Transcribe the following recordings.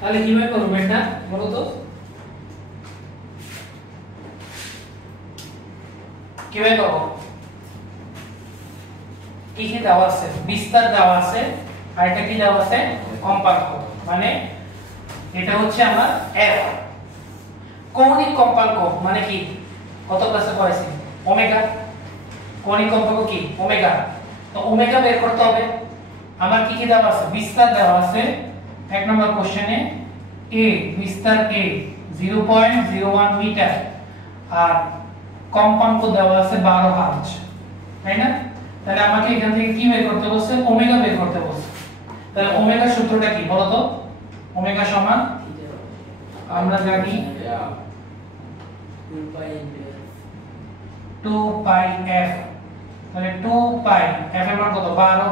তাহলে কিভাবে করব এটা বলো তো, কিভাবে করব? কি কি দেওয়া আছে? বিস্তার দেওয়া আছে, আর এটা কি দেওয়া আছে? কম্পাঙ্ক। মানে এটা হচ্ছে আমার f। কৌণিক কম্পাঙ্ক মানে কি? কত ক্লাসে পড়াইছি? ওমেগা। কৌণিক কম্পাঙ্ক কি? ওমেগা। তো ওমেগা বের করতে হবে। আমার কি কি দেওয়া আছে? বিস্তার দেওয়া আছে এক নম্বর কোশ্চেনে, a বিস্তার a 0.01 মিটার, আর কম্পাঙ্ক দেওয়া আছে 12 হার্জ, তাই না? তাহলে আমাকে এখান থেকে কি বের করতে বলছে? ওমেগা বের করতে বলছে। তাহলে ওমেগার সূত্রটা কি বলো তো? ওমেগা সমান আমরা জানি 2 পাই f। তাহলে 2 পাই f এর মান কত? 12।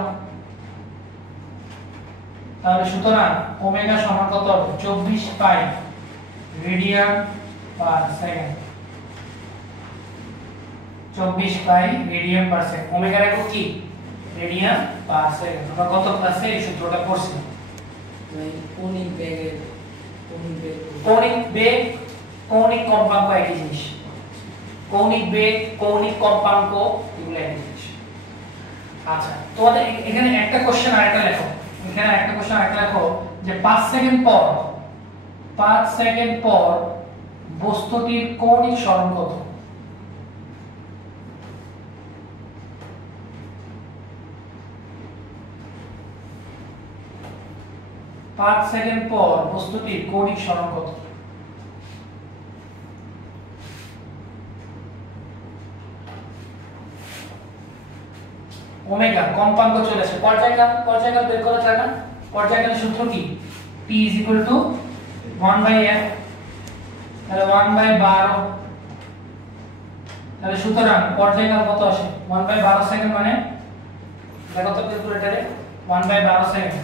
তাহলে সুতরাং ওমেগা সমান কত হবে? 24 pi radian per second. 24 pi radian per second. ওমেগার একক কি? Radian per second. আমরা গত ক্লাসে এই সূত্রটা পড়ছি। কৌণিক বেগ, কৌণিক কম্পাঙ্ক একই জিনিস। কৌণিক বেগ, কৌণিক কম্পাঙ্ক এগুলো একই জিনিস। আচ্ছা, তোমাদের এখানে একটা কোশ্চেন আরেকটা লেখো। এখানে একটা কোশ্চেন আরেকটা লেখো যে 5 সেকেন্ড পর বস্তুটির কৌণিক সরণ কত? 5 সেকেন্ড পর বস্তুটির কৌণিক সরণ কত? ওমেগা কম্পাঙ্ক চলে আসে। পর্যায়কাল বের করা যায় না? পর্যায়কালের সূত্র কি? p = 1/f। তাহলে 1/12। তাহলে সুতরাং পর্যায়কাল কত আসে? 1/12 সেকেন্ড। মানে দেখো তো ক্যালকুলেটরে 1/12 সেকেন্ড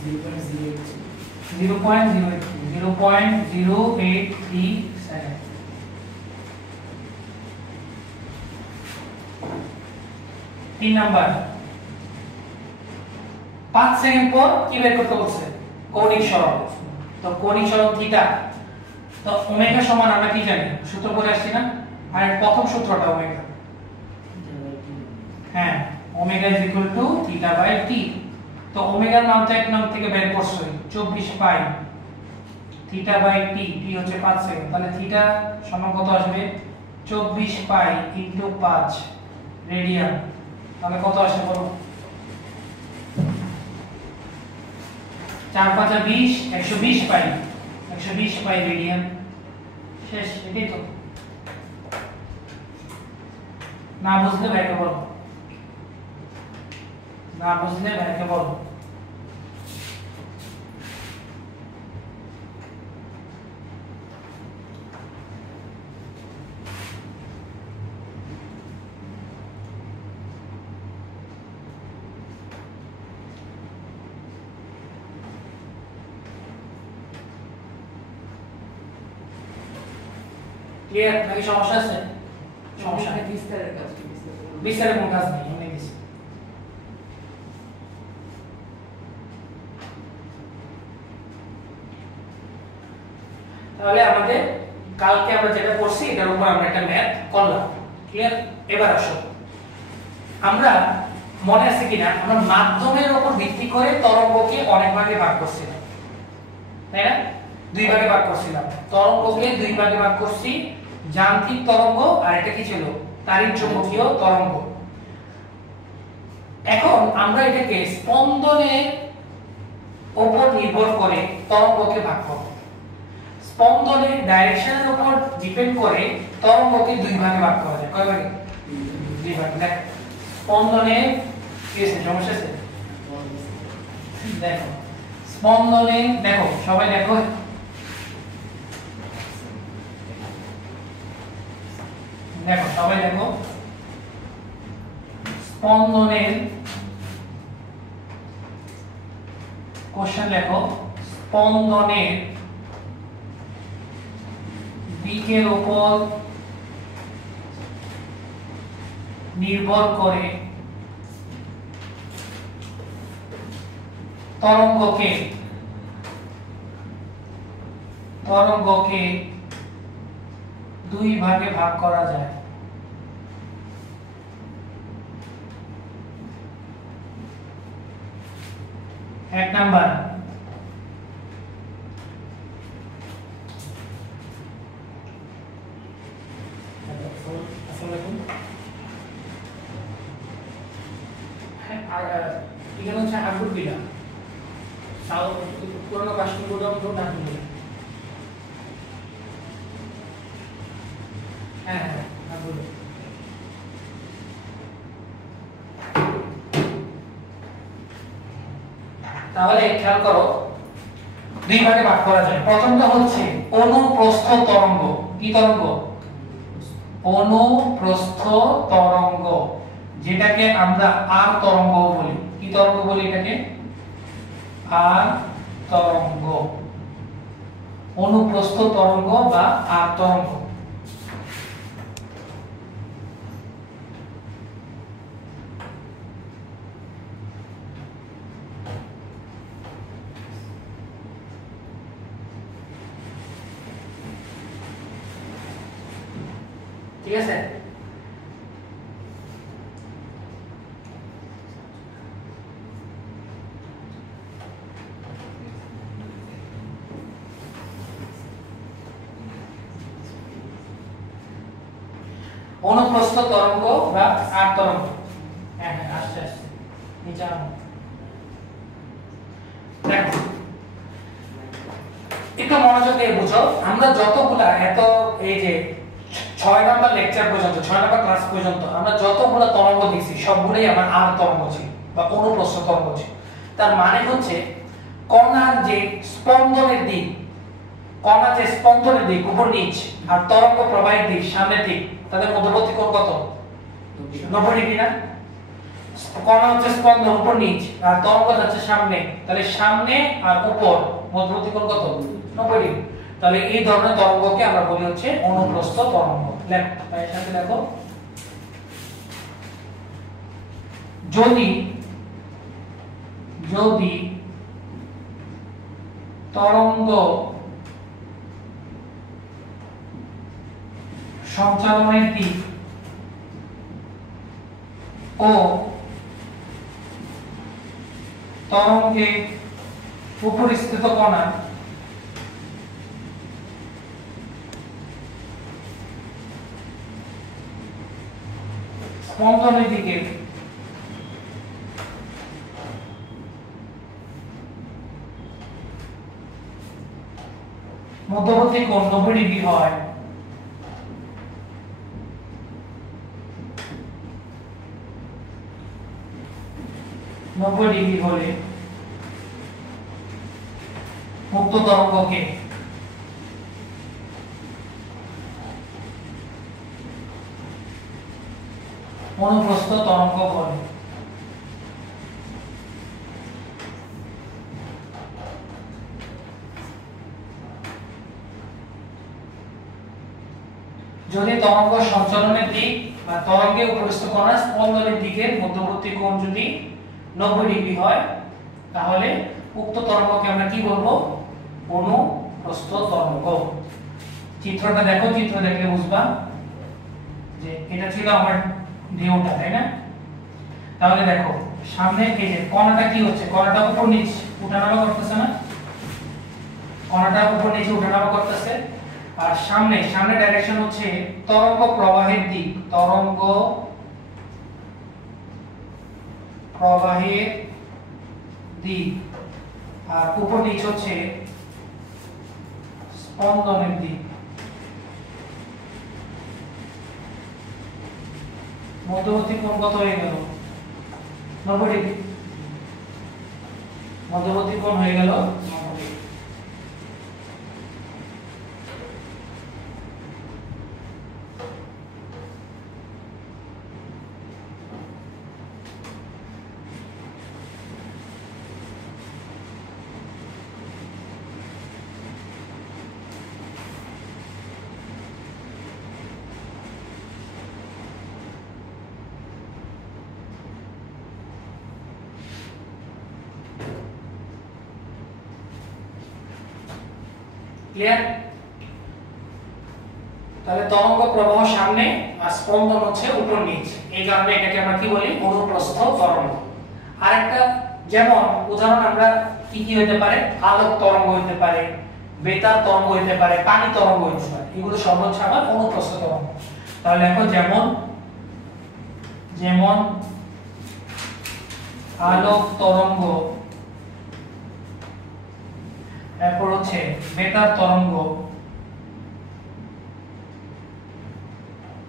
0.083 সেকেন্ড। 3 নাম্বার, 5 সেকেন্ড পর কি বের করতে বলছে? কৌণিক সরণ। তো কৌণিক সরণ থিটা। তো ওমেগা সমান আমরা কি জানি? সূত্র পড়ে আসছি না? আর প্রথম সূত্রটা ওমেগা। হ্যাঁ, ওমেগা θ/t। তো ওমেগার মানটা এক নাম থেকে বের করছি 24 পাই θ/t। t হচ্ছে 5 সেকেন্ড। তাহলে থিটা সমান কত আসবে? 24 পাই * 5 রেডিয়ান। তাহলে কত আসে বলো? 4 × 5 = 20, 120 পাই রেডিয়ান। শেষ। এটাই তো। না বুঝলে ভাইকে বলো, না বুঝলে ভাইকে বলো। ক্লিয়ার নাকি সমস্যা আছে? সমস্যা নেই। বিস্তারের কোনো কাজ নেই। অনেক কিছু। তাহলে আমাদের কালকে আমরা যেটা করছি এটার উপর আমরা একটা ম্যাথ করলাম। ক্লিয়ার? এবার আসো, আমরা মনে আছে কিনা আমরা মাধ্যমের উপর ভিত্তি করে তরঙ্গকে অনেক ভাগে ভাগ করছিলাম, তাই না? 2 ভাগে ভাগ করছিলাম। তরঙ্গকে 2 ভাগে ভাগ করছি, যান্ত্রিক তরঙ্গ আর এটা কি ছিল? তাড়িৎ চৌম্বকীয় তরঙ্গ। এখন আমরা এটাকে স্পন্দনের উপর নির্ভর করে তরঙ্গকে ভাগ করব। স্পন্দনের ডাইরেকশনের উপর ডিপেন্ড করে তরঙ্গকে 2 ভাগে ভাগ করা যায়। কয় ভাগে? 2 ভাগে। দেখ, স্পন্দনের কি আছে? সমস্যা আছে? দেখো স্পন্দনে, দেখো সবাই দেখো, দেখো সবাই দেখো, স্পন্দনের কোশ্চেন লেখো। স্পন্দনের দিকের উপর নির্ভর করে তরঙ্গকে দুই ভাগে ভাগ করা যায়। এক নাম্বার এখানে হচ্ছে আগুর বিলা পুরোনো বাসন গোদাম তো না দিলে হ্যাঁ হ্যাঁ আগুর তাহলে খেয়াল করো দুই ভাগে ভাগ করা যায়। প্রথমটা হচ্ছে অনুপ্রস্থ তরঙ্গ। কি তরঙ্গ? অনুপ্রস্থ তরঙ্গ, যেটাকে আমরা আর তরঙ্গ বলি। কি তরঙ্গ বলি এটাকে? আর তরঙ্গ, অনুপ্রস্থ তরঙ্গ বা আর তরঙ্গ। ঠিক আছে? অনুপ্রস্থ তরঙ্গ বা আর তরঙ্গ। হ্যাঁ হ্যাঁ আস্তে আস্তে নিচে আনো। দেখো একটু মনোযোগ দিয়ে বুঝো, আমরা যতগুলা এই যে 6 নাম্বার লেকচার পর্যন্ত 6 নাম্বার ক্লাস পর্যন্ত আমরা যতগুলা তরঙ্গ দেখছি সবগুলাই আমার আর তরঙ্গ ছিল বা অনুপ্রস্থ তরঙ্গ ছিল। তার মানে হচ্ছে কণার যে স্পন্দনের দিক, উপর নিচ, আর তরঙ্গ প্রবাহের দিক সামনের দিক, তাদের মধ্যবর্তী কোণ কত? 90 ডিগ্রি না? কণা হচ্ছে স্পন্দন উপর নিচ আর তরঙ্গ যাচ্ছে সামনে, তাহলে সামনে আর উপর মধ্যবর্তী কোণ কত? 90 ডিগ্রি। তাহলে এই ধরনের তরঙ্গকে আমরা বলি হচ্ছে অনুপ্রস্থ তরঙ্গ। এর সাথে দেখো, যদি তরঙ্গ সঞ্চালনের দিক ও তরঙ্গে উপরিস্থিত কণা স্পন্দনের দিকে মধ্যবর্তী কোণ 90 ডিগ্রি হয়, হলে মুক্ত তরঙ্গকে অনুপ্রস্থ তরঙ্গ বলে। যদি তরঙ্গ সঞ্চালনের দিক বা তরঙ্গে উপরিস্থ কণা স্পন্দনের দিকের মধ্যবর্তী কোণ যদি 90 ডিগ্রি হয়, তাহলে উক্ত তরঙ্গকে আমরা কি বলবো? অনুপ্রস্থ তরঙ্গ। চিত্রটা দেখো, চিত্র দেখলে বুঝবা যে এটা ছিল আমার ঢেউটা, তাই না? তাহলে দেখো সামনে এই যে কণাটা কি হচ্ছে, কণাটা উপর নিচ ওঠানামা করতেছে না? কণাটা উপর নিচে ওঠানামা করতেছে। আর সামনে ডাইরেকশন হচ্ছে তরঙ্গ প্রবাহের দিক, আর উপর নিচ হচ্ছে স্পন্দনের দিক। মধ্যবর্তী কোণ কত হয়ে গেল? 90 ডিগ্রি। মধ্যবর্তী কোণ হয়ে গেল 90 ডিগ্রি। ক্লিয়ার? তাহলে তরঙ্গ প্রবাহ সামনে আর স্পন্দন হচ্ছে উপর নিচ, এই কারণে এটাকে আমরা কি বলি? অনুপ্রস্থ তরঙ্গ। আরেকটা যেমন উদাহরণ আমরা কি কি হতে পারে? আলোক তরঙ্গ হতে পারে, বেতার তরঙ্গ হতে পারে, পানি তরঙ্গ হতে পারে, এগুলো সব হচ্ছে আমার অনুপ্রস্থ তরঙ্গ। তাহলে এখন যেমন যেমন আলোক তরঙ্গ, এরপর হচ্ছে বেতার তরঙ্গ,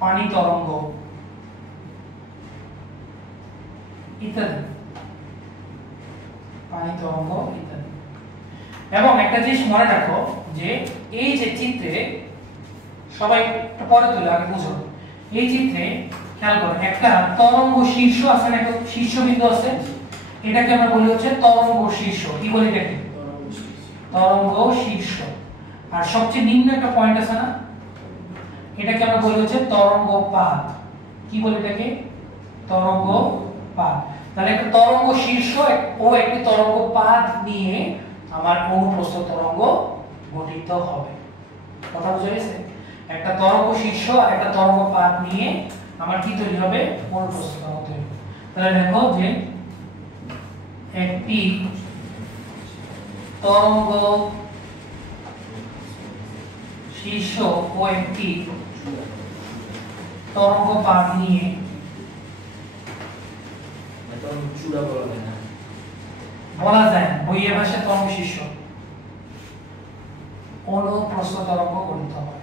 পানি তরঙ্গ ইত্যাদি, পানি তরঙ্গ ইত্যাদি। এবং একটা জিনিস মনে রাখো যে এই যে চিত্রে সবাই একটু পরে তুলে আগে বুঝো, এই চিত্রে খেয়াল করো একটা তরঙ্গ শীর্ষ আছে না, একটা শীর্ষবিন্দু আছে, এটাকে আমরা বলি হচ্ছে তরঙ্গ শীর্ষ। কি বলি এটাকে? তরঙ্গ শীর্ষ। আর সবচেয়ে নিম্ন একটা পয়েন্ট আছে না, এটাকে আমরা বলি হচ্ছে তরঙ্গ পাত। কি বলি এটাকে? তরঙ্গ পাত। তাহলে একটা তরঙ্গ শীর্ষ ও একটি তরঙ্গ পাত নিয়ে আমার অনুপ্রস্থ তরঙ্গ গঠিত হবে। কথা বুঝা গেছে? একটা তরঙ্গ শীর্ষ আর একটা তরঙ্গ পাত নিয়ে আমার কি তৈরি হবে? অনুপ্রস্থ তরঙ্গ তৈরি হবে। তাহলে দেখো যে একটি তরঙ্গ শীর্ষ ও একটি তরঙ্গ পাত নিয়ে বলা যায় বইয়ের ভাষায় তরঙ্গ শীর্ষ অনুপ্রস্থ তরঙ্গ গঠিত হয়।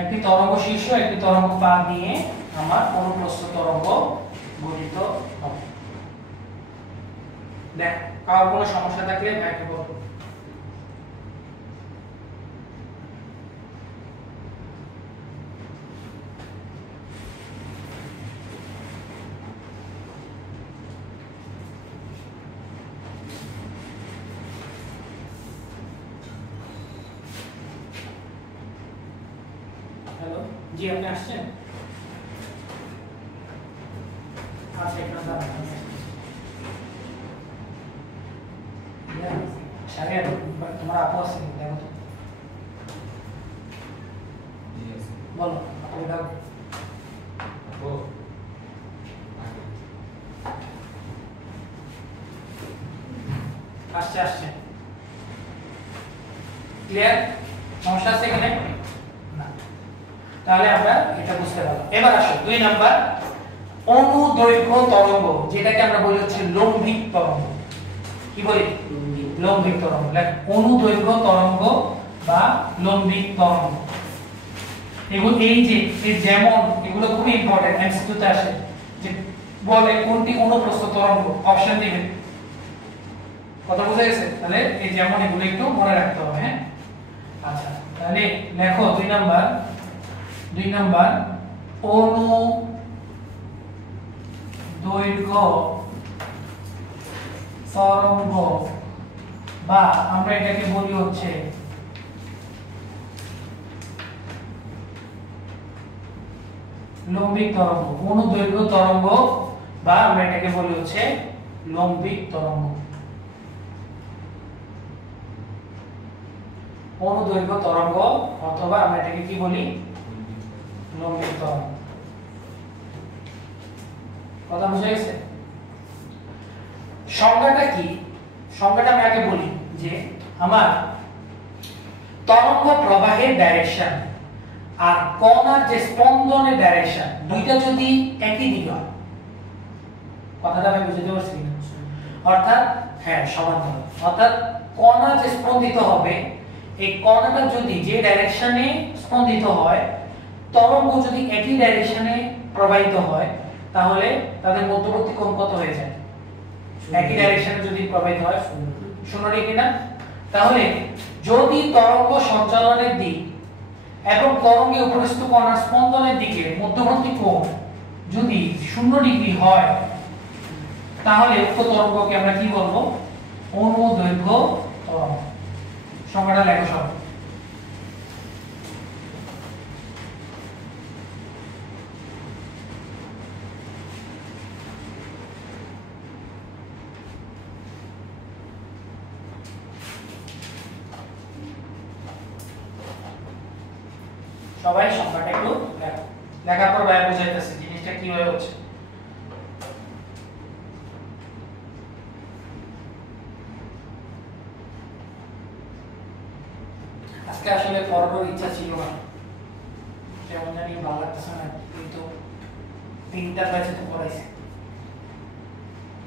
একটি তরঙ্গ শীর্ষ একটি তরঙ্গ পাত নিয়ে আমার অনুপ্রস্থ তরঙ্গ গঠিত হবে। দেখ কারো কোনো সমস্যা থাকলে ভাইকে বল। হ্যালো, জি আপনি আসছেন? আচ্ছা এখানে দাঁড়ান। শারিয়া তোমার আপু আছে দেখো তো, বলো আপু দাও। আসছে আসছে। ক্লিয়ার? সমস্যা আছে এখানে? না। তাহলে আমরা এটা বুঝতে পারলাম। এবার আসো 2 নাম্বার, অনুদৈর্ঘ্য তরঙ্গ, যেটাকে আমরা বলি হচ্ছে লম্বিক তরঙ্গ। কি বলি? লম্বিক তরঙ্গ। অনুদৈর্ঘ্য তরঙ্গ বা লম্বিক তরঙ্গ, এগুলো এই যে যেমন এগুলো খুব ইম্পর্টেন্ট, এমসিকিউতে আসে যে বলে কোনটি অনুপ্রস্থ তরঙ্গ, অপশন দিবে। কথা বুঝা গেছে? তাহলে এই যেমন এগুলো একটু মনে রাখতে হবে। হ্যাঁ আচ্ছা, তাহলে লেখো 2 নাম্বার অনুদৈর্ঘ্য তরঙ্গ বা আমরা এটাকে বলি হচ্ছে লম্বিক তরঙ্গ। অনুদৈর্ঘ্য তরঙ্গ বা আমরা এটাকে বলি হচ্ছে লম্বিক তরঙ্গ। অনুদৈর্ঘ্য তরঙ্গ অথবা আমরা এটাকে কি বলি? লম্বিক তরঙ্গ। কথা বুঝা গেছে? সংজ্ঞাটা কি? সংজ্ঞাটা আমি আগে বলি যে আমার তরঙ্গ প্রবাহের ডাইরেকশন আর কণার যে স্পন্দনের ডাইরেকশন দুইটা যদি একই দিক হয়, কথাটা আমি বুঝতে পারছি না? অর্থাৎ হ্যাঁ সমান্তরাল, অর্থাৎ কণা যে স্পন্দিত হবে এই কণাটা যদি যে ডাইরেকশনে স্পন্দিত হয়, তরঙ্গ যদি একই ডাইরেকশনে প্রবাহিত হয়, তাহলে তাদের মধ্যবর্তী কোণ কত হয়ে যায়? একই ডাইরেকশনে যদি প্রবাহিত হয় 0 ডিগ্রি না? তাহলে যদি তরঙ্গ সঞ্চালনের দিক এবং তরঙ্গে উপস্থিত কণার স্পন্দনের দিকে মধ্যবর্তী কোণ যদি 0 ডিগ্রি হয়, তাহলে উক্ত তরঙ্গকে আমরা কি বলবো? অনুদৈর্ঘ্য তরঙ্গ। সংজ্ঞাটা লেখো সব। সবাই সংখ্যাটা একটু লেখো, লেখার পর ভাই বুঝাইতেছে জিনিসটা কিভাবে হচ্ছে। আজকে আসলে পড়ার ইচ্ছা ছিল না, কেমন জানি ভালো লাগতেছে না, কিন্তু 3টা ব্যাচে তো পড়াইছে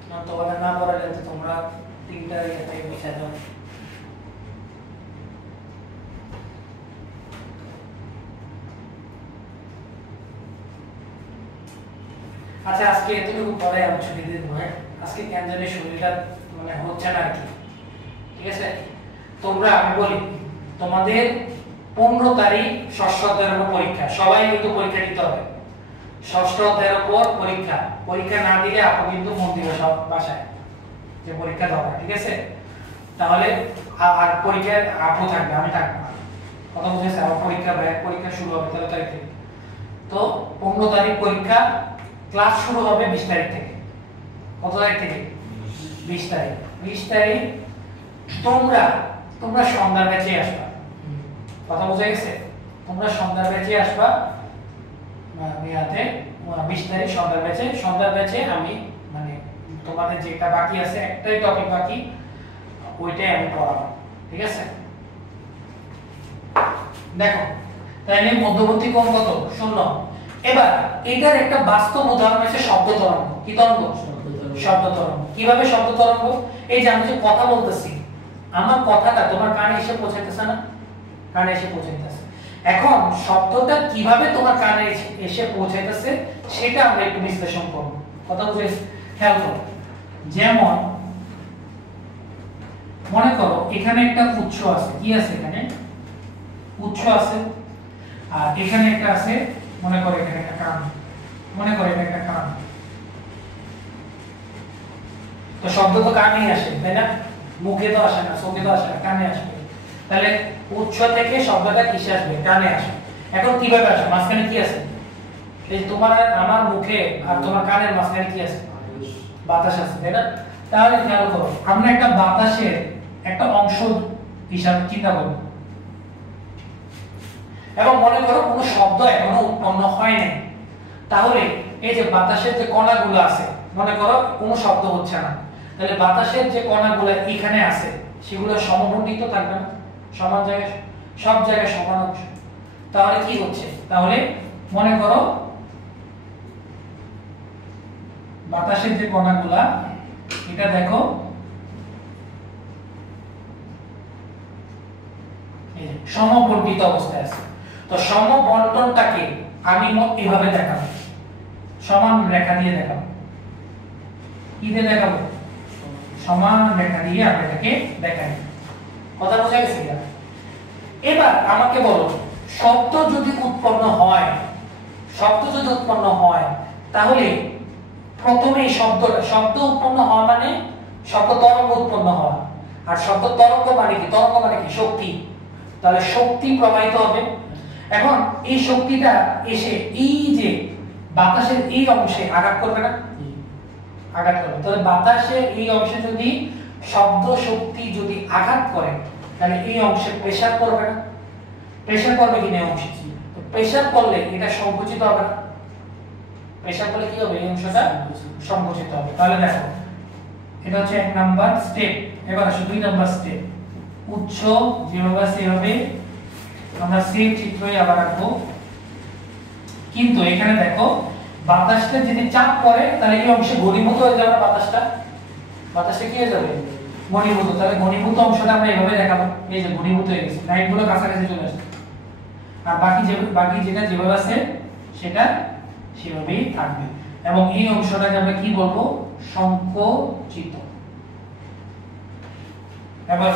না, তোমাদের না পড়াইলে তো তোমরা 3টা ইয়েতে মিশে যাও। আচ্ছা আজকে এতটুকু পরে আমি ছুটি দিয়ে দেবো। আজকে কেন জানি শরীরটা মানে হচ্ছে না আর কি, ঠিক আছে? তোমরা আমি বলি তোমাদের 15 তারিখ ষষ্ঠ অধ্যায়ের উপর পরীক্ষা, সবাই কিন্তু পরীক্ষা দিতে হবে। ষষ্ঠ অধ্যায়ের উপর পরীক্ষা, পরীক্ষা না দিলে আপনি কিন্তু মন দিবে সব বাসায় যে পরীক্ষা দাও, ঠিক আছে? তাহলে আর পরীক্ষায় আপু থাকবে, আমি থাকবো না, কথা বুঝেছে? আমার পরীক্ষা ভাইয়ের পরীক্ষা শুরু হবে 13 তারিখ থেকে। তো 15 তারিখ পরীক্ষা, ক্লাস শুরু হবে 20 তারিখ থেকে। কত তারিখ থেকে? 20 তারিখ। 20 তারিখ তোমরা সন্ধ্যার ব্যাচে আসবা, কথা বোঝা গেছে? তোমরা সন্ধ্যার ব্যাচে আসবা ইয়াতে 20 তারিখ সন্ধ্যার ব্যাচে আমি মানে তোমাদের যেটা বাকি আছে, একটাই টপিক বাকি, ওইটাই আমি পড়াবো, ঠিক আছে? দেখো তাহলে মধ্যবর্তী কোণ কত? 0। এবার এটার একটা বাস্তব উদাহরণ আছে শব্দ তরঙ্গ। কি তরঙ্গ? শব্দ তরঙ্গ। কিভাবে শব্দ তরঙ্গ? এই যে আমি যে কথা বলতেছি, আমার কথাটা তোমার কানে এসে পৌঁছাইতেছে না? কানে এসে পৌঁছাইতেছে। এখন শব্দটা কিভাবে তোমার কানে এসে পৌঁছাইতেছে সেটা আমরা একটু বিশ্লেষণ করব। কথা বুঝেছ? খেয়াল করো। যেমন মনে করো এখানে একটা উৎস আছে। কি আছে এখানে? উৎস আছে। আর এখানে একটা আছে, মনে করো এখানে একটা কান, মনে করো এটা একটা কান। তো শব্দ তো কানেই আসে, তাই না? মুখে তো আসে না, চোখে তো আসে না, কানে আসবে। তাহলে উৎস থেকে শব্দটা কিসে আসবে? কানে আসবে। এখন কিভাবে আসে? মাঝখানে কি আছে? এই তোমার আর আমার মুখে আর তোমার কানের মাঝখানে কি আছে? বাতাস আছে, তাই না? তাহলে খেয়াল করো, আমরা একটা বাতাসের একটা অংশ হিসাবে চিন্তা করব, এবং মনে করো কোনো শব্দ এখনো উৎপন্ন হয় নাই। তাহলে এই যে বাতাসের যে কণাগুলো আছে, মনে করো কোনো শব্দ হচ্ছে না, তাহলে বাতাসের যে কণাগুলো এখানে আছে সেগুলো সমবন্টিত থাকবে না? সমান জায়গায়, সব জায়গায় সমান অংশ। তাহলে কি হচ্ছে? তাহলে মনে করো বাতাসের যে কণাগুলা, এটা দেখো সমবন্টিত অবস্থায় আছে। তো সমবন্টনটাকে আমি এভাবে দেখাবো, সমান রেখা দিয়ে দেখাবো। কি দিয়ে দেখাবো? সমান রেখা দিয়ে আমরা এটাকে দেখাই। কথা বোঝা গেছে? এবার আমাকে বলো, শব্দ যদি উৎপন্ন হয়, তাহলে প্রথমে শব্দ উৎপন্ন হওয়া মানে শব্দ তরঙ্গ উৎপন্ন হওয়া। আর শব্দ তরঙ্গ মানে কি? তরঙ্গ মানে কি? শক্তি। তাহলে শক্তি প্রবাহিত হবে। এখন এই শক্তিটা এসে এই যে বাতাসের এই অংশে আঘাত করবে না? আঘাত করবে। তাহলে বাতাসের এই অংশে যদি শব্দ শক্তি যদি আঘাত করে, তাহলে এই অংশে প্রেসার পড়বে না? প্রেসার পড়বে কিনা এই অংশে? তো প্রেসার পড়লে এটা সংকুচিত হবে না? প্রেসার পড়লে কি হবে? এই অংশটা সংকুচিত হবে। তাহলে দেখো এটা হচ্ছে 1 নাম্বার স্টেপ। এবার আসো 2 নাম্বার স্টেপ। উৎস যেভাবে সেভাবে আমরা সেম চিত্রই আবার আঁকবো, কিন্তু এখানে দেখো বাতাসটা যদি চাপ পড়ে তাহলে এই অংশে ঘনীভূত হয়ে যাবে। বাতাসটা কি হয়ে যাবে? ঘনীভূত। তাহলে ঘনীভূত অংশটা আমরা এভাবে দেখাবো, এই যে ঘনীভূত হয়ে গেছে, লাইনগুলো কাছাকাছি চলে আসছে। আর বাকি যেটা যেভাবে আছে সেটা সেভাবেই থাকবে। এবং এই অংশটাকে আমরা কি বলবো? সংকোচিত। এবার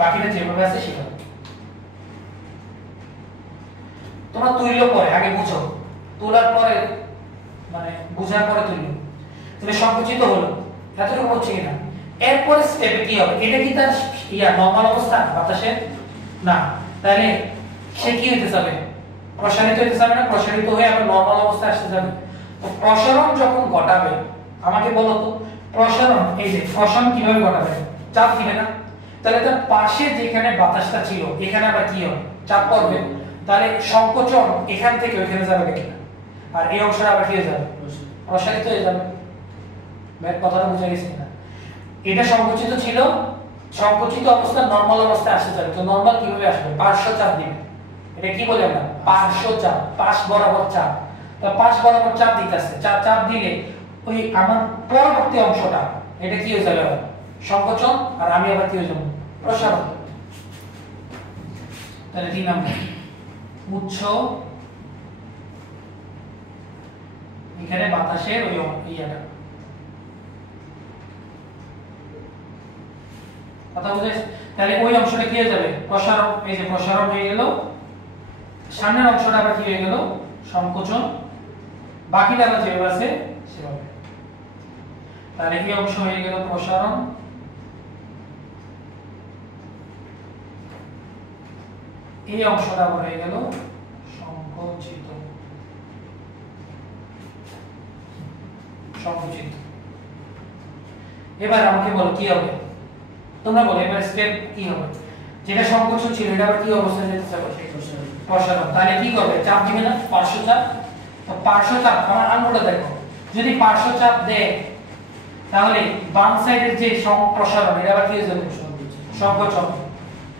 বাকিটা যেভাবে আছে সেভাবে। তোমরা তুইলো পরে আগে বুঝো, তোলার পরে মানে বুঝার পরে তুইলো। তাহলে সংকুচিত হলো, এতটুকু হচ্ছে কিনা? এরপরে স্টেপে কি হবে? এটা কি তার নরমাল অবস্থা বাতাসের? না। তাহলে সে কি হইতে যাবে? প্রসারিত হইতে যাবে না? প্রসারিত হয়ে আবার নরমাল অবস্থায় আসতে যাবে। তো প্রসারণ যখন ঘটাবে, আমাকে বলো তো প্রসারণ, এই যে প্রসারণ কিভাবে ঘটাবে? চাপ দিবে না? তাহলে তার পাশে যেখানে বাতাসটা ছিল এখানে আবার কি হবে? চাপ পড়বে। তাহলে সংকোচন এখান থেকে ওইখানে যাবে কিনা, আর এই অংশটা আবার কি হয়ে যাবে, প্রসারিত হয়ে যাবে। কথাটা বুঝা গেছে না? এটা সংকুচিত ছিল, সংকুচিত অবস্থা নরমাল অবস্থায় আসতে যাবে। তো নরমাল কিভাবে আসবে, পার্শ্ব চাপ দিবে। এটা কি বলে আমরা, পার্শ্ব চাপ, পাশ বরাবর চাপ। তো পাশ বরাবর চাপ দিতেছে, চাপ দিলে ওই আমার পরবর্তী অংশটা এটা কি হয়ে যাবে, সংকোচন, আর আমি আবার কি হয়ে যাব, প্রসারণ। তাহলে 3 নাম্বার উৎস, এখানে বাতাসের ওই ইয়াটা, কথা বুঝেছ? তাহলে ওই অংশটা কি হয়ে যাবে, প্রসারণ। এই যে প্রসারণ হয়ে গেল, সামনের অংশটা আবার কি হয়ে গেল, সংকোচন, বাকিটা আবার যেভাবে আছে সেভাবে। তাহলে এই অংশ হয়ে গেল প্রসারণ, এই অংশটা আবার হয়ে গেল সংকোচিত। সংকোচিত। এবার আমাকে বলো কি হবে, তোমরা বলো এবার স্টেপ কি হবে। যেটা সংকোচন ছিল এটা আবার কি অবস্থায় যেতে চাবে, প্রসারণ। তাহলে কি করবে, চাপ দিবে না, পার্শ্ব চাপ। তো পার্শ্ব চাপ আমার আঙ্গুলটা দেখো, যদি পার্শ্ব চাপ দেয় তাহলে বাম সাইডের যে প্রসারণ এটা আবার কি হয়ে যাবে, সংকোচন।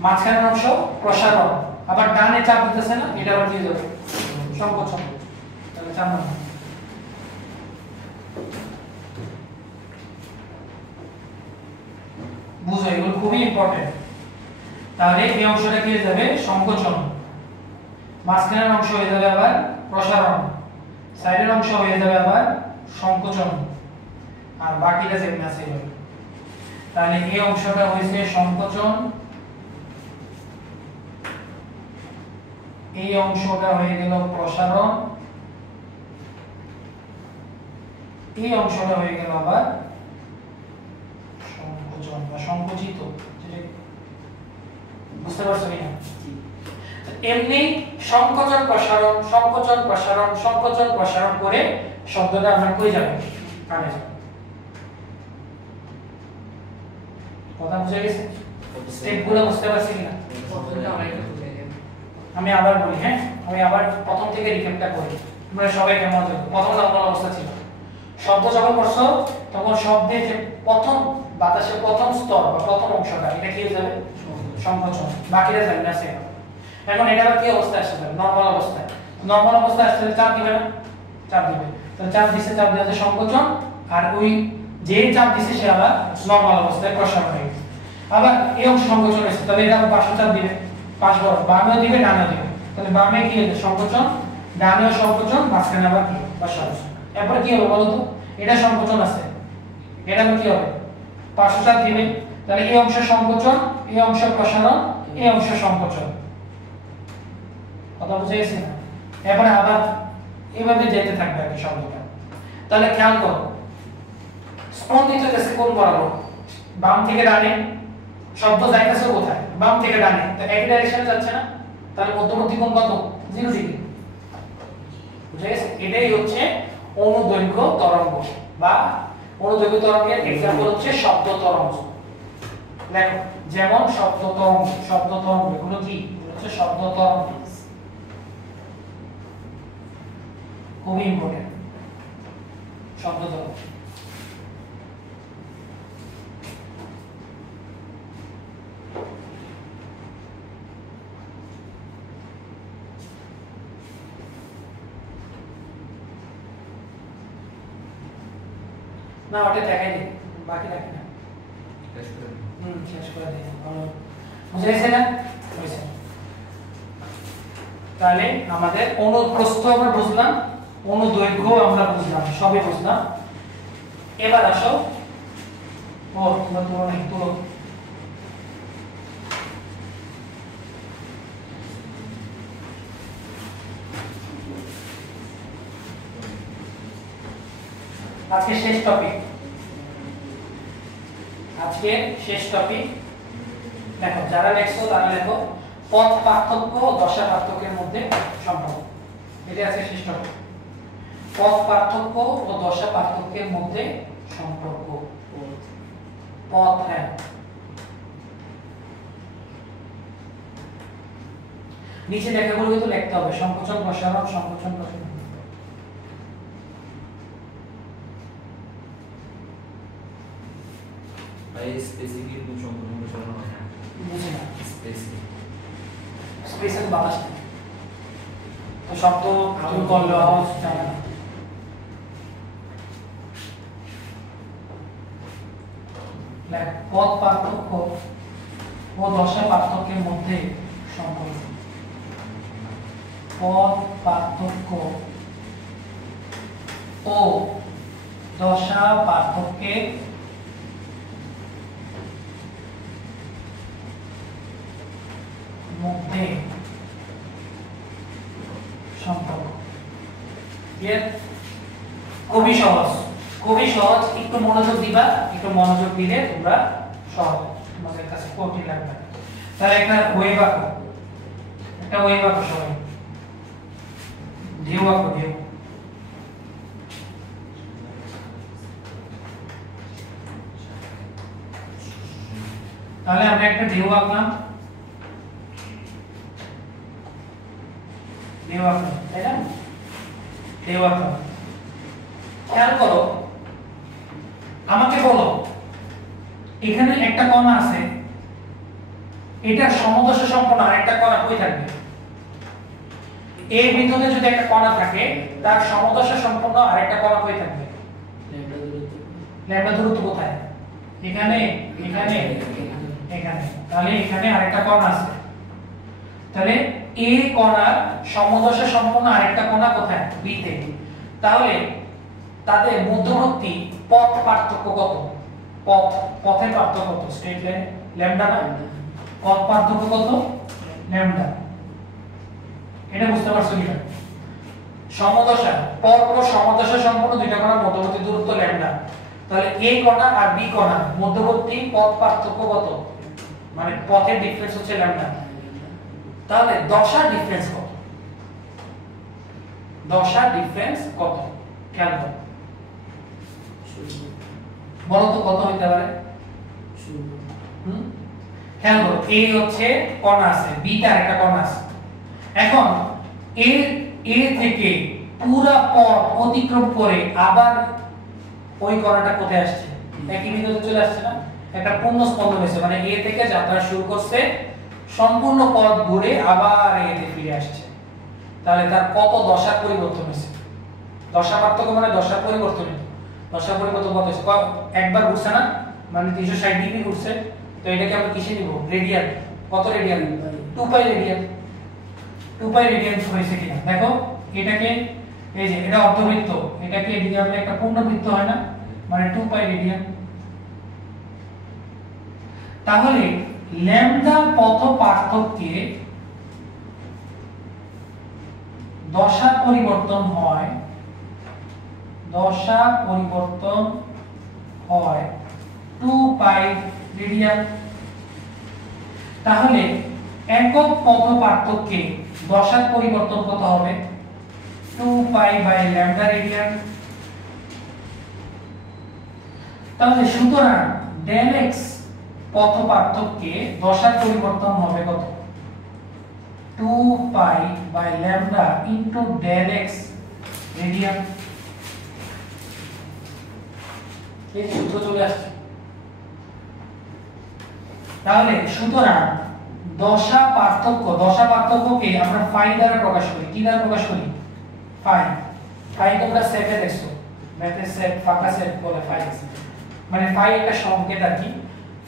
মাঝখানের অংশ প্রসারণ, আবার ডানে চাপ দিতেছে না, এটা আবার কি হয়ে যাবে, সংকোচন। তাহলে 4 নম্বর। বুঝো, এগুলো খুবই ইম্পর্টেন্ট। তাহলে এই অংশটা কি হয়ে যাবে, সংকোচন, মাঝখানের অংশ হয়ে যাবে আবার প্রসারণ, সাইডের অংশ হয়ে যাবে আবার সংকোচন, আর বাকিটা যেমন আছে এভাবে। তাহলে এই অংশটা হয়েছে সংকোচন, এই অংশটা হয়ে গেল প্রসারণ, এই অংশটা হয়ে গেল আবার সংকোচন বা সংকুচিত। বুঝতে পারছো কিনা? এমনি সংকোচন প্রসারণ, সংকোচন প্রসারণ, সংকোচন প্রসারণ করে শব্দটা আমরা কই যাবে, কানে যাবে। কথা বুঝে গেছে? স্টেপগুলো বুঝতে পারছি কিনা? আমি আবার বলি, হ্যাঁ আমি আবার প্রথম থেকে রিক্যাপটা করি, তোমরা সবাই কেমন জানো। প্রথম নরমাল অবস্থা ছিল, শব্দ যখন পড়ছো তখন শব্দের যে প্রথম বাতাসের প্রথম স্তর বা প্রথম অংশটা এটা কি হয়ে যাবে, সংকোচন, বাকিটা যাবে না সে। এখন এটা আবার কি অবস্থায় আসতে যাবে, নরমাল অবস্থায়। নরমাল অবস্থায় আসতে চাপ দিবে না, চাপ দিবে। তাহলে চাপ দিছে, চাপ দেওয়াতে সংকোচন, আর ওই যে চাপ দিছে সে আবার নরমাল অবস্থায় প্রসারণ হয়ে গেছে। আবার এই অংশ সংকোচন হয়েছে, তাহলে এটা পার্শ্ব চাপ দিবে, পাশ বরাবর বামেও দিবে ডানেও দিবে। তাহলে বামে কি হবে, সংকোচন, ডানেও সংকোচন, মাঝখানে আবার কি প্রসারণ। এরপর কি হবে বলো তো, এটা সংকোচন আছে, এটা কি হবে, পার্শ্ব চাপ দিবে। তাহলে এই অংশ সংকোচন, এই অংশ প্রসারণ, এই অংশ সংকোচন। কথা বুঝে গেছে না? এবারে আবার এইভাবে যেতে থাকবে আর কি শব্দটা। তাহলে খেয়াল করো, স্পন্দিত হচ্ছে কোন বরাবর, বাম থেকে ডানে। শব্দ যাইতেছে কোথায়, বাম থেকে ডানে, তো একই ডাইরেকশনে যাচ্ছে না। তাহলে মধ্যবর্তী কোণ কত, 0 ডিগ্রি। বুঝে গেছে? এটাই হচ্ছে অনুদৈর্ঘ্য তরঙ্গ, বা অনুদৈর্ঘ্য তরঙ্গের এক্সাম্পল হচ্ছে শব্দ তরঙ্গ। দেখো যেমন শব্দ তরঙ্গ, শব্দ তরঙ্গ এগুলো কি হচ্ছে, শব্দ তরঙ্গ খুবই ইম্পর্টেন্ট। শব্দ তরঙ্গ না, ওটা দেখাই দিই, বাকি দেখি না, শেষ করে দিই। বুঝে গেছে না? বুঝেছে? তাহলে আমাদের অনুপ্রস্থ আমরা বুঝলাম, অনুদৈর্ঘ্য আমরা বুঝলাম, সবই বুঝলাম। এবার আসো, ও তোমরা তুলো নাকি, তুলো। আজকে শেষ টপিক, আজকে শেষ টপিক। দেখো যারা লেখছো তারা লেখো পথ পার্থক্য ও দশা পার্থক্যের মধ্যে সম্পর্ক। এটা আছে শেষ টপিক, পথ পার্থক্য ও দশা পার্থক্যের মধ্যে সম্পর্ক। পথ, হ্যাঁ নিচে লেখাগুলো কিন্তু লিখতে হবে, সংকোচন প্রসারণ সংকোচন প্রসারণ। ভাই স্পেসিফিক কোন সংকোচন প্রসারণ হয় না, বুঝি না স্পেসিফিক স্পেশাল বাতাস নেই। তো শব্দ তুমি করলে আওয়াজ জানা না। লেখ পদ পার্থক্য ও দশা পার্থক্যের মধ্যে সম্পর্ক। পদ পার্থক্য ও দশা পার্থক্যের মধ্যে সম্পর্ক। খুবই সহজ, খুবই সহজ, একটু মনোযোগ দিবা, একটু মনোযোগ দিলে তোমরা সহজ, তোমাদের কাছে কঠিন লাগবে। তাহলে একটা ওয়েভ আঁকো, একটা ওয়েভ আঁকো সবাই, ঢেউ আঁকো, ঢেউ। তাহলে আমরা একটা ঢেউ আঁকলাম, ঢেউ আঁকলাম, তাই না? ঢেউ আঁকলাম। খেয়াল করো, আমাকে বলো এখানে একটা কণা আছে, এটা সমদশা সম্পন্ন আরেকটা কণা কই থাকবে? এই বিন্দুতে যদি একটা কণা থাকে, তার সমদশা সম্পন্ন আরেকটা কণা কই থাকবে? ল্যামডা দূরত্ব কোথায়? এখানে, এখানে, এখানে। তাহলে এখানে আরেকটা কণা আছে, তাহলে এই কণার সমদশা সম্পন্ন আরেকটা কণা কোথায়? বি তে। তাহলে তাদের মধ্যবর্তী পথ পার্থক্য কত? পথের পার্থক্য কত? স্ট্রেট লাইন ল্যামডা না? পথ পার্থক্য কত? ল্যামডা। এটা বুঝতে পারছো কি না? সমদশা পরপর সমদশা সম্পন্ন দুইটা কণার মধ্যবর্তী দূরত্ব ল্যামডা। তাহলে এ কণা আর বি কণা মধ্যবর্তী পথ পার্থক্য কত? মানে পথের ডিফারেন্স হচ্ছে ল্যামডা। তাহলে দশার ডিফারেন্স কত? দশার ডিফারেন্স কত? খেয়াল করো, বলো তো কত হইতে পারে? খেয়াল করো, এ হচ্ছে কণা আছে, বি তে আরেকটা কণা আছে। এখন এ থেকে পুরো পথ অতিক্রম করে আবার ওই কণাটা কোথায় আসছে? একই বিন্দুতে চলে আসছে না? একটা পূর্ণ স্পন্দন হয়েছে, মানে এ থেকে যাত্রা শুরু করছে, সম্পূর্ণ পথ ঘুরে আবার এতে ফিরে আসছে। তাহলে তার কত দশার পরিবর্তন হয়েছে? দশা পার্থক্য মানে দশার পরিবর্তন। দশা পরিবর্তন কত হয়েছে? একবার ঘুরছে না, মানে 360 ডিগ্রি ঘুরছে। তো এটাকে আমরা কিসে নিব? রেডিয়ান। কত রেডিয়ান? 2 পাই রেডিয়ান। 2 পাই রেডিয়ান হয়েছে কিনা দেখো। এটাকে এই যে এটা অর্ধবৃত্ত, এটাকে এদিকে আমরা একটা পূর্ণবৃত্ত হয় না, মানে 2 পাই রেডিয়ান। তাহলে ল্যামডা পথ পার্থক্যে দশা পরিবর্তন হয়, দশা পরিবর্তন হয় 2 পাই রেডিয়ান। তাহলে একক পথ পার্থক্যে দশার পরিবর্তন কত হবে? 2 পাই বাই ল্যামডা রেডিয়ান। তাহলে সুতরাং ডেল এক্স পথ পার্থক্যে দশার পরিবর্তন হবে কত? 2 pi by lambda into del X radian. এই সূত্র চলে আসছে। তাহলে সুতরাং দশা পার্থক্যকে আমরা ফাই দ্বারা প্রকাশ করি। কি দ্বারা প্রকাশ করি? ফাই। ফাই তোমরা সেটে দেখছো, ম্যাথে সেট, ফাঁকা সেট বলে ফাই। মানে ফাই একটা সংকেত আর কি।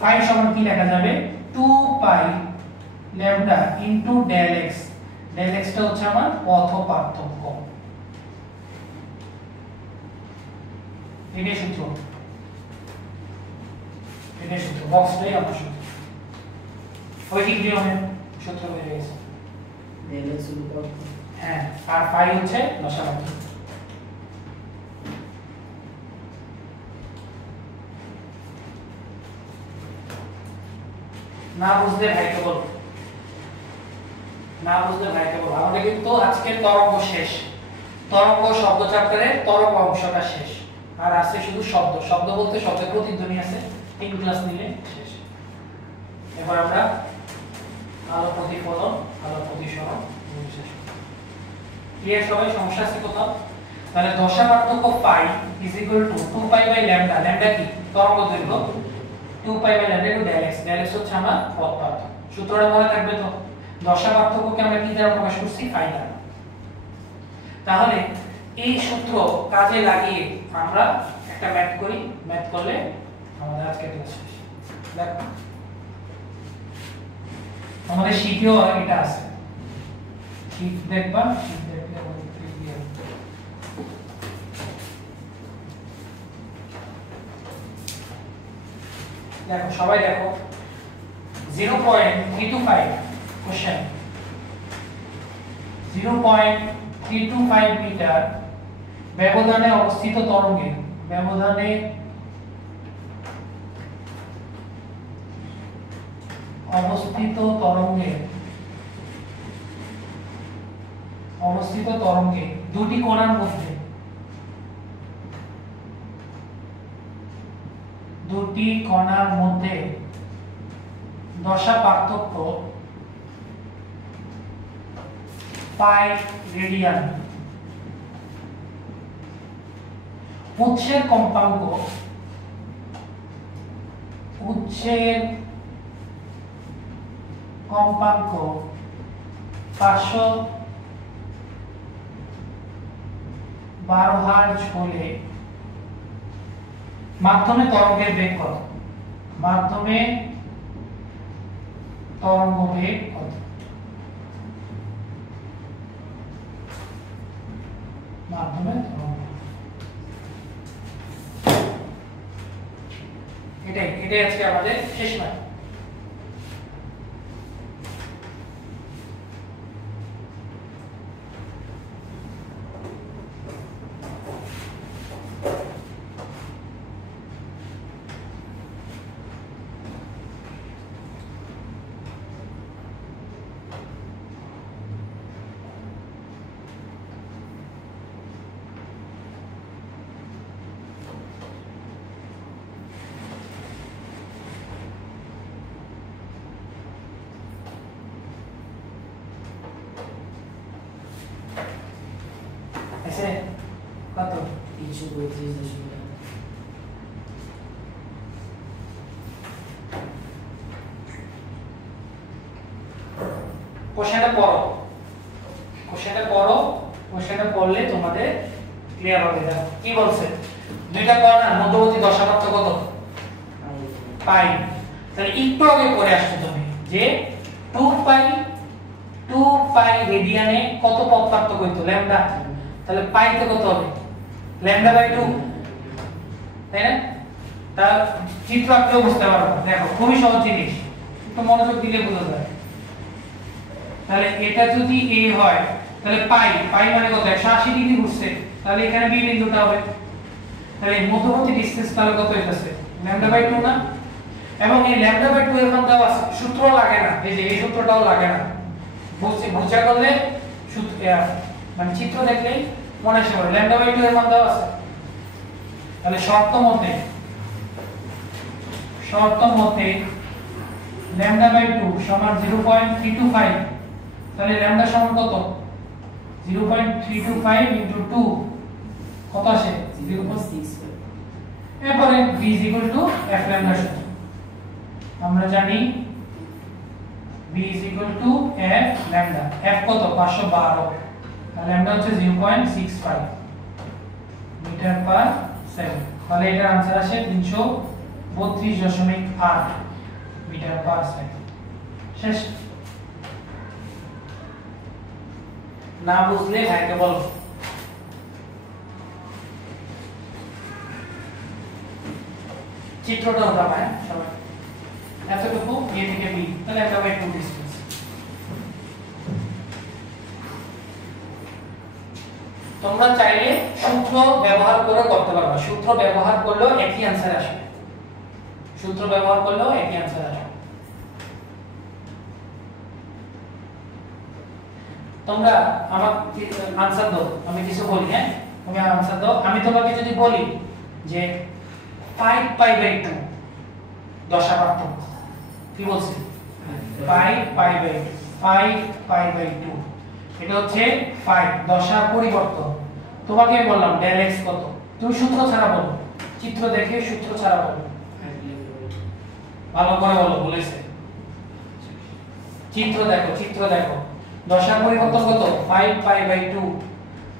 ফাই সমান কি লেখা যাবে? 2 pi lambda into del X. Del X টা হচ্ছে আমার পথ পার্থক্য। এটাই সূত্র, এটাই সূত্র, বক্সটাই আমার সূত্র। ওই ঠিক নিয়মে সূত্র হয়ে গেছে। ডেল এক্স উপর হ্যাঁ, আর ফাই হচ্ছে দশা পার্থক্য। না বুঝলে ভাইকে বল, না বুঝলে ভাইকে বল। আমাদের কিন্তু আজকের তরঙ্গ শেষ, তরঙ্গ শব্দ চ্যাপ্টারের তরঙ্গ অংশটা শেষ, আর আছে শুধু শব্দ। শব্দ বলতে শব্দের প্রতিধ্বনি আছে, 3 ক্লাস নিলে শেষ। এবার আমরা আলো প্রতিফলন আলো প্রতিসরণ ক্লিয়ার সবাই সমস্যা আছে কোথাও তাহলে দশা পার্থক্য pi is equal to 2 pi by lambda lambda কি তরঙ্গ দৈর্ঘ্য 2 pi by lambda into del X হচ্ছে আমার পথ পার্থক্য সূত্রটা মনে থাকবে তো দশা পার্থক্যকে আমরা কি দ্বারা প্রকাশ করছি পাই দ্বারা তাহলে এই সূত্র কাজে লাগিয়ে আমরা একটা ম্যাথ করি ম্যাথ করলে আমাদের আজকে ক্লাস শেষ দেখো আমাদের শিখেও এটা আছে শিখ দেখবা শিখ দেখলে আমাদের ক্লিয়ার দেখো সবাই দেখো 0.325 কোশ্চেন 0.325 মিটার ব্যবধানে অবস্থিত তরঙ্গে ব্যবধানে অবস্থিত তরঙ্গে দুটি কণার মধ্যে দশা পার্থক্য পাই রেডিয়ান উৎসের কম্পাঙ্ক 512 হার্জ হলে মাধ্যমে তরঙ্গের বেগ কত মাধ্যমে তরঙ্গ বেগ কত মাধ্যমে তরঙ্গ এটাই আজকে আমাদের শেষ ম্যাথ ऐसे কত 335.8 কোশ্চেনটা পড়লে তোমাদের ক্লিয়ার হবে দেখো কি বলছে দুইটা কর্নার মধ্যবর্তী দশা পার্থক্য কত পাই তাহলে একটু আগে পড়ে আসছো তুমি যে 2 পাই রেডিয়ানে কত পথ পার্থক্য হইতো ল্যামডা তাহলে পাইতে কত হবে ল্যামডা বাই 2 তাই না তা চিত্র আঁকলেও বুঝতে পারবে দেখো খুবই সহজ জিনিস একটু মনোযোগ দিলে বোঝা যায় তাহলে এটা যদি a হয় তাহলে পাই মানে কত 180 ডিগ্রি ঘুরছে তাহলে এখানে b বিন্দুটা হবে তাহলে মধ্যবর্তী ডিসটেন্স তাহলে কত হইতাছে ল্যামডা বাই 2 না এবং এই ল্যামডা বাই 2 এর মান দেওয়া আছে সূত্র লাগে না এই যে এই সূত্রটাও লাগে না বুঝা করলে সূত্র মানে চিত্র দেখলেই মনে আসে পড়ে ল্যামডা বাই 2 এর মান দেওয়া আছে তাহলে শর্ত মতে ল্যামডা বাই 2 সমান 0.325 তাহলে ল্যামডা সমান কত 0.325 ইনটু 2 কত আসে 0.65 এরপরে b f ল্যামডা সূত্র আমরা জানি b f ল্যামডা f কত 512 আর ল্যামডা হচ্ছে 0.65 মিটার পার সেকেন্ড তাহলে এটার आंसर আসে 332.8 মিটার পার সেকেন্ড শেষ না বুঝলে ভাইকে বল চিত্রটা ওটা পায় সবাই এতটুকু a থেকে b তাহলে একটা বাই 2 ডিসটেন্স তোমরা চাইলে সূত্র ব্যবহার করে করতে পারবে সূত্র ব্যবহার করলেও একই आंसर আসবে তোমরা আমাকে आंसर দাও আমি কিছু বলি হ্যাঁ তুমি आंसर দাও আমি তোমাকে যদি বলি যে 5 পাই বাই 2 দশা পার্থক্য কি বলছি 5 পাই বাই 5 পাই বাই 2 এটা হচ্ছে 5 দশা পরিবর্তন। তোমাকে আমি বললাম ডেল x কত, তুমি সূত্র ছাড়া বলো, চিত্র দেখে সূত্র ছাড়া বলো, ভালো করে বলো, বলেছে চিত্র দেখো, চিত্র দেখো, দশা পরিবর্তন কত 5 পাই বাই 2।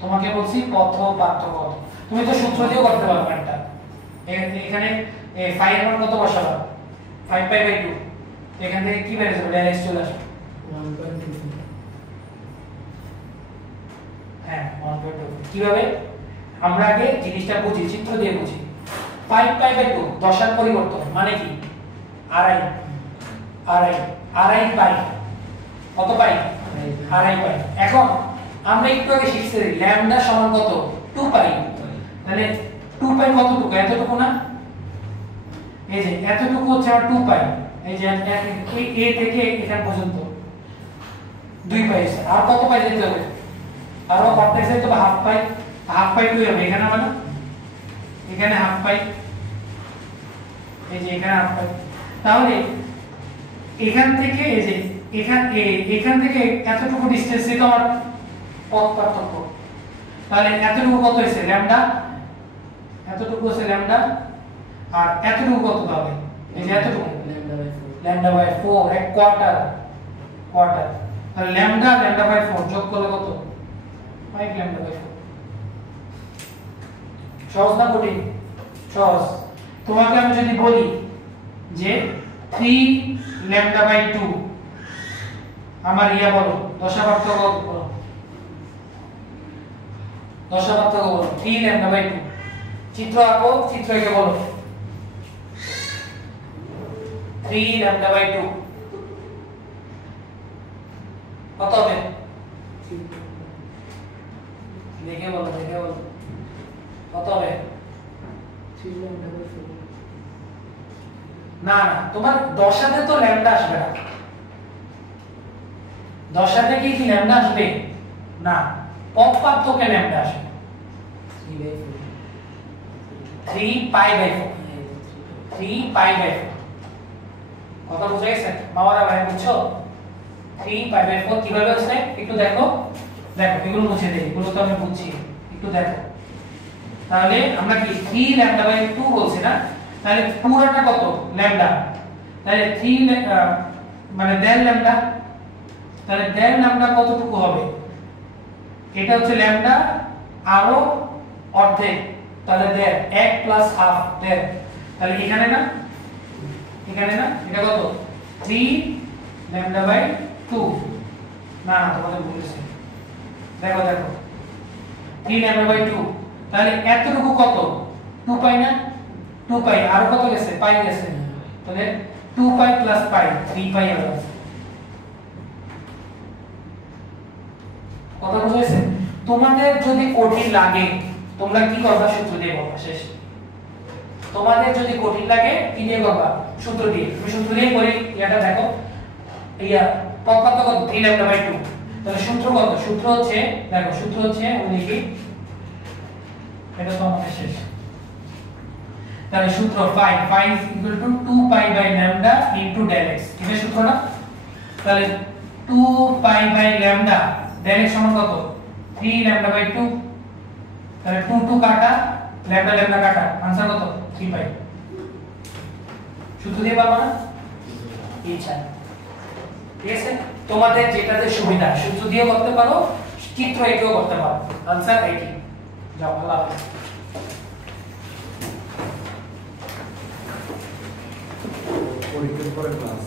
তোমাকে বলছি পথ পার্থক্য কত, তুমি তো সূত্র দিয়েও করতে পারো এটা। এখানে 5 এর মান কত বসাবা, 5 পাই বাই 2, এখান থেকে কি বের হবে, ডেল x চলে আসবে 1.25। হ্যাঁ 1.2। কিভাবে, আমরা আগে জিনিসটা বুঝি, চিত্র দিয়ে বুঝি। 5 পাই বাই 2 দশার পরিবর্তন মানে কি, আড়াই আড়াই আড়াই পাই, কত পাই, আড়াই পাই। এখন আমরা একটু আগে শিখছি ল্যামডা সমান কত, 2 পাই। তাহলে 2 পাই কতটুকু, এতটুকু না, এই যে এতটুকু হচ্ছে আমার 2 পাই, এই যে এ থেকে এখান পর্যন্ত 2 পাই আছে। আর কত পাই যেতে হবে, আরো কমপ্লেক্স যেতে হবে হাফ পাই, হাফ পাই কই হবে এখানে, মানে এখানে হাফ পাই, এই যে এখানে হাফ পাই। তাহলে এখান থেকে এই যে এখান থেকে এতটুকু ডিসটেন্সে তো আমার পথ পার্থক্য। তাহলে এতটুকু কত হইছে ল্যামডা, এতটুকু হচ্ছে ল্যামডা, আর এতটুকু কত হবে, এই যে এতটুকু ল্যামডা বাই 4, এক কোয়ার্টার কোয়ার্টার। তাহলে ল্যামডা ল্যামডা বাই 4 যোগ করলে কত, 5 ল্যামডা বাই 4। সহজ না কঠিন, সহজ। তোমাকে আমি যদি বলি যে 3 ল্যামডা বাই 2 আমার ইয়া বলো, দশা পার্থক্য বলো, দশা পার্থক্য বলো, 3 ল্যামডা বাই 2। চিত্র আঁকো, চিত্র এঁকে বলো 3 ল্যামডা বাই 2 কত হবে, দেখে বলো, দেখে বলো কত হবে। 3 ল্যামডা বাই 4। না না, তোমার দশাতে তো ল্যামডা আসবে না, দশাতে কি ল্যামডা আসবে না, পথ পার্থক্যে ল্যামডা আসবে 3 পাই বাই 4, 3 পাই বাই 4। কথা বুঝে গেছে মামারা ভাই, বুঝছো 3 পাই বাই 4 কিভাবে হচ্ছে একটু দেখো, দেখো এগুলো মুছে দেই, এগুলো তো আমি বুঝছি, একটু দেখো। তাহলে আমরা কি 3 ল্যামডা বাই 2 বলছি না, তাহলে পুরোটা কত ল্যামডা, তাহলে 3 মানে ডেল ল্যামডা, তাহলে ডেল ল্যামডা কতটুকু হবে, এটা হচ্ছে ল্যামডা আরো অর্ধেক, তাহলে দেড়, 1 প্লাস হাফ দেড়। তাহলে এখানে না, এখানে না, এটা কত 3 ল্যামডা বাই 2। না না তোমাদের বলেছি, দেখো দেখো 3 ল্যামডা বাই 2, তাহলে এতটুকু কত 2 পাই না, 2 পাই আর কত গেছে, পাই গেছে, তাহলে 2 পাই প্লাস পাই 3 পাই আর আছে। কথা বুঝেছে? তোমাদের যদি কঠিন লাগে তোমরা কি করবা, সূত্র দিয়ে করবা, শেষ। তোমাদের যদি কঠিন লাগে কি দিয়ে করবা, সূত্র দিয়ে। তুমি সূত্র দিয়ে করে এটা দেখো, ইয়া পথ পার্থক্য 3 ল্যামডা বাই 2, তাহলে সূত্র কত, সূত্র হচ্ছে দেখো, সূত্র হচ্ছে আমি লিখি, এটা তো আমাদের শেষ। তাহলে সূত্র phi is equal to 2 pi by lambda into del x, এটা সূত্র না। তাহলে 2 pi by lambda del x সমান কত, 3 lambda by 2। তাহলে 2 2 কাটা, lambda lambda কাটা, आंसर কত 3 pi। সূত্র দিয়ে পারবা না, ইচ্ছা ঠিক আছে, তোমাদের যেটাতে সুবিধা সূত্র দিয়ে করতে পারো, চিত্র এঁকেও করতে পারো, आंसर একই। যাও, আল্লাহ হাফেজ। পরীক্ষার পরে ক্লাস।